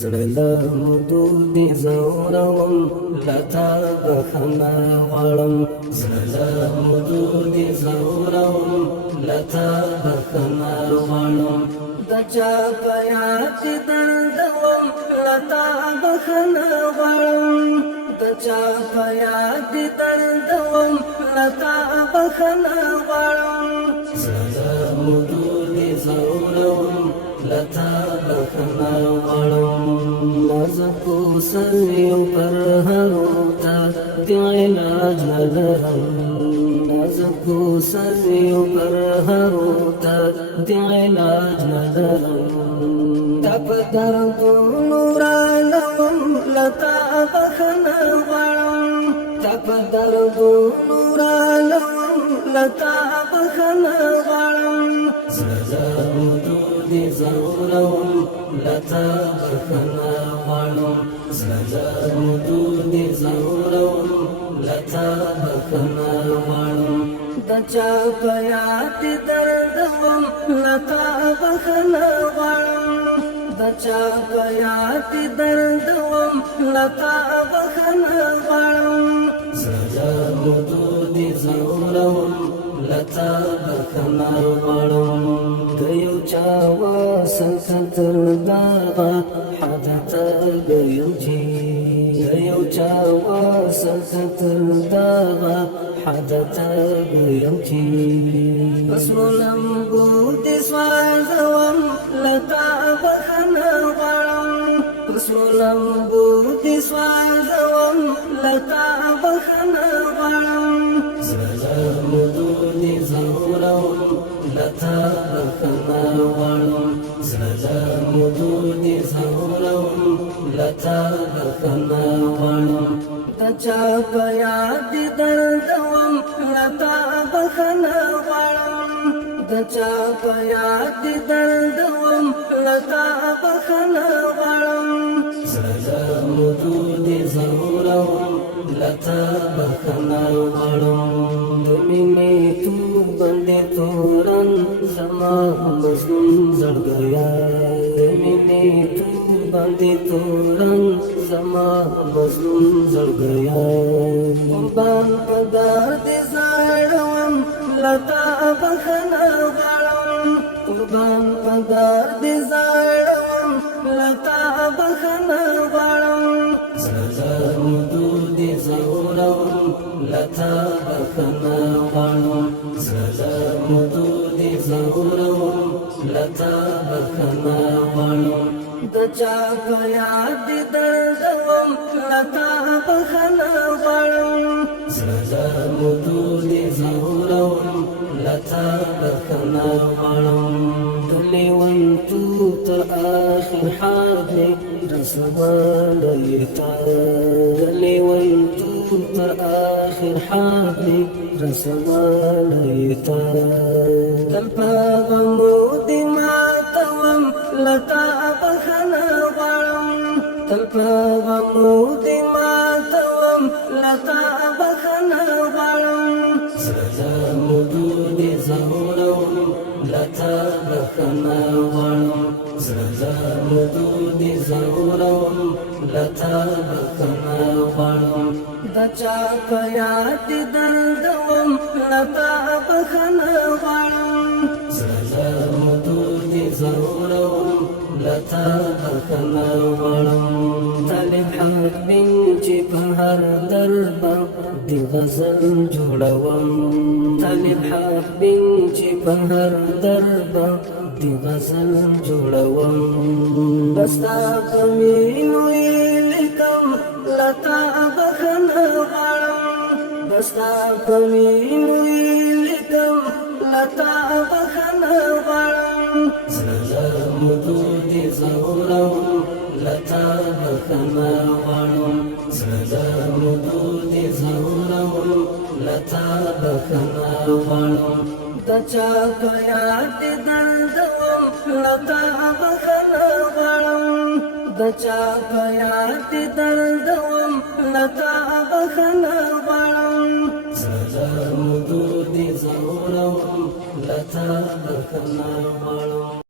زړه له مردو دي زورم لتا بخښنه غواړم زړه له مردو دي زورم لتا بخښنه غواړم د چا په یاد کې دردوم لتا بخښنه غواړم د چا په یاد کې دردوم لتا بخښنه غواړم زړه له مردو دي زورم لتا بخښنه غواړم نازکو سر یو پر هرو ته د علاج نه لرم نازکو سر یو پر هرو ته د علاج نه لرم تا په دردونو رالوم لتا بخښنه غواړم تا په دردونو رالوم لتا بخښنه غواړم زړه دي زورم لتا بخښنه غواړم زړه دي زورم لتا بخښنه غواړم د چا په یاد دردوم لتا بخښنه غواړم د چا په یاد دردوم لتا بخښنه غواړم زړه دي زورم لتا بخښنه غواړم د یو چا واسطه تر دغه حدته ګیم چې د یو چا واسطه تر دغه حدته ګیم چې پس ولمبو دې سوځوم لتا بخښنه غواړم پس ولمبو دې سوځوم لتا بخښنه غواړم زړه دي زورم لتا بخښنه غواړم زړه دي زورم لتا بخښنه غواړم د چا په یاد دردوم لتا بخښنه غواړم د چا په یاد دردوم لتا بخښنه غواړم زړه دي زورم لتا بخښنه غواړم د مینې تور باندې تورن زما مظلوم زړګیا د مینې تور باندې تورن زما مظلوم زړګیا قربان په درد زړوم لتا بخښنه غواړم قربان په درد زړوم لتا بخښنه غواړم زړه دي زورم لتا بخښنه غواړم زړه دي زورم لتا بخښنه غواړم د چا په یاد دردوم لتا بخښنه غواړم زړه دي زورم لتا بخښنه غواړم تللی وم تو تر آخر حال رسولی تا تللی وم تو تر آخر حال رسولی تا تل په غمو دې ماتوم لتا بخښنه غواړم تل په غمو دې ماتوم لتا بخښنه غواړم زړه دي زورم لتا بخښنه غواړم زړه دي زورم لتا بخښنه غواړم د چا په یاد دردوم لتا بخښنه غواړم زړه دي زورم لتا بخښنه غواړم طالب حق بین چې په هر دربه د غزل جوړوم طالب حق بین چې په هر دربه د غزل جوړوم بستا په مینو یې لیکم لتا بخښنه غواړم بستا په مینو یې لیکم لتا بخښنه غواړم زړه دي زورم لتا بخښنه غواړم زړه دي زورم لتا بخښنه غواړم د چا په یاد دردوم لتا بخښنه غواړم د چا په یاد دردوم لتا بخښنه غواړم زړه دي زورم لتا بخښنه غواړم